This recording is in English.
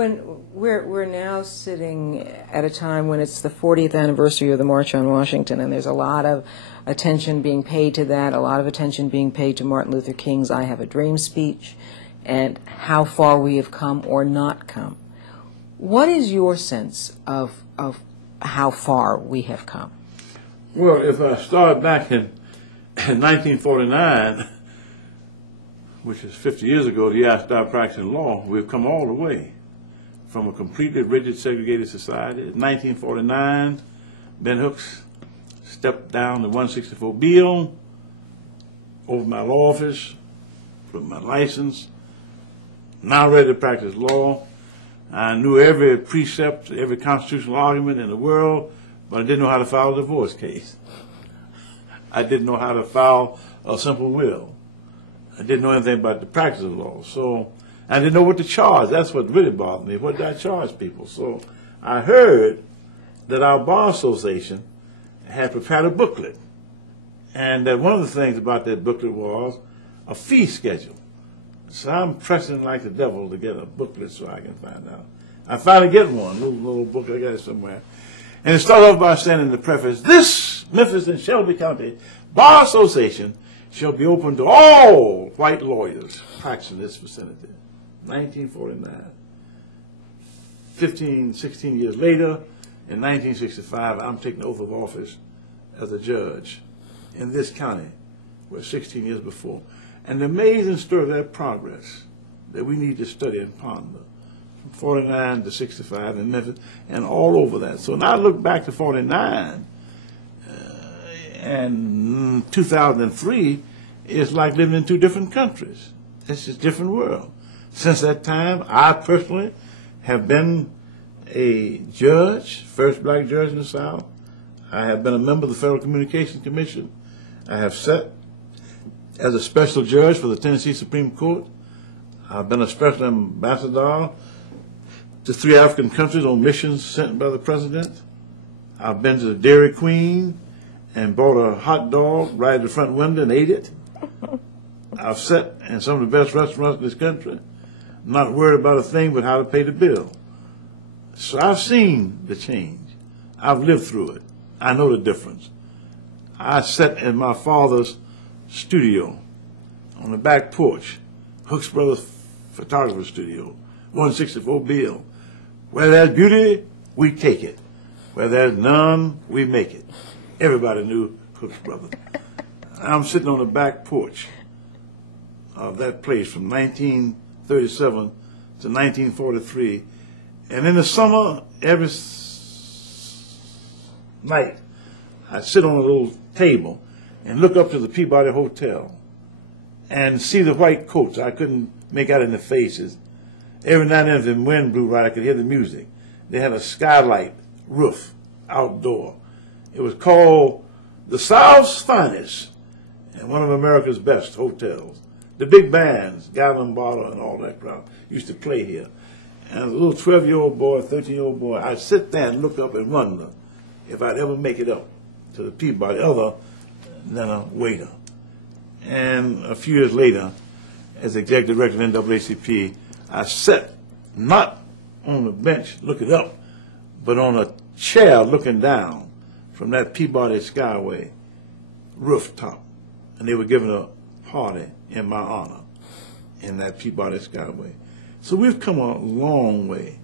When we're now sitting at a time when it's the 40th anniversary of the March on Washington, and there's a lot of attention being paid to that, a lot of attention being paid to Martin Luther King's I Have a Dream speech, and how far we have come or not come. What is your sense of how far we have come? Well, if I start back in 1949, which is 50 years ago, the year I started practicing law, we've come all the way from a completely rigid, segregated society. In 1949, Ben Hooks stepped down the 164 bill over my law office, put my license, now ready to practice law. I knew every precept, every constitutional argument in the world, but I didn't know how to file a divorce case. I didn't know how to file a simple will. I didn't know anything about the practice of law. So I didn't know what to charge. That's what really bothered me. What did I charge people? So I heard that our Bar Association had prepared a booklet. And that one of the things about that booklet was a fee schedule. So I'm pressing like the devil to get a booklet so I can find out. I finally get one, little booklet, I got it somewhere. And it started off by saying in the preface, this Memphis and Shelby County Bar Association shall be open to all white lawyers practicing in this vicinity. 1949. 16 years later, in 1965, I'm taking the oath of office as a judge in this county, where 16 years before. And the amazing story of that progress that we need to study and ponder, from 49 to 65 in Memphis and all over that. So now I look back to 49 and 2003, it's like living in two different countries. It's just a different world. Since that time, I personally have been a judge, first black judge in the South. I have been a member of the Federal Communications Commission. I have sat as a special judge for the Tennessee Supreme Court. I've been a special ambassador to 3 African countries on missions sent by the president. I've been to the Dairy Queen and bought a hot dog right at the front window and ate it. I've sat in some of the best restaurants in this country, not worried about a thing but how to pay the bill. So I've seen the change. I've lived through it. I know the difference. I sat in my father's studio on the back porch, Hooks Brothers Photography Studio, 164 Bill. Where there's beauty, we take it. Where there's none, we make it. Everybody knew Hooks Brothers. I'm sitting on the back porch of that place from 1937 to 1943. And in the summer, every night, I'd sit on a little table and look up to the Peabody Hotel and see the white coats. I couldn't make out in the faces. Every now and then, if the wind blew right, I could hear the music. They had a skylight roof outdoor. It was called the South's Finest and one of America's best hotels. The big bands, Guy Lombardo and all that crowd, used to play here. And as a little 12-year-old boy, 13-year-old boy, I'd sit there and look up and wonder if I'd ever make it up to the Peabody other than a waiter. And a few years later, as executive director of NAACP, I sat not on the bench looking up, but on a chair looking down from that Peabody Skyway rooftop. And they were giving a party in my honor in that Peabody Skyway. So we've come a long way.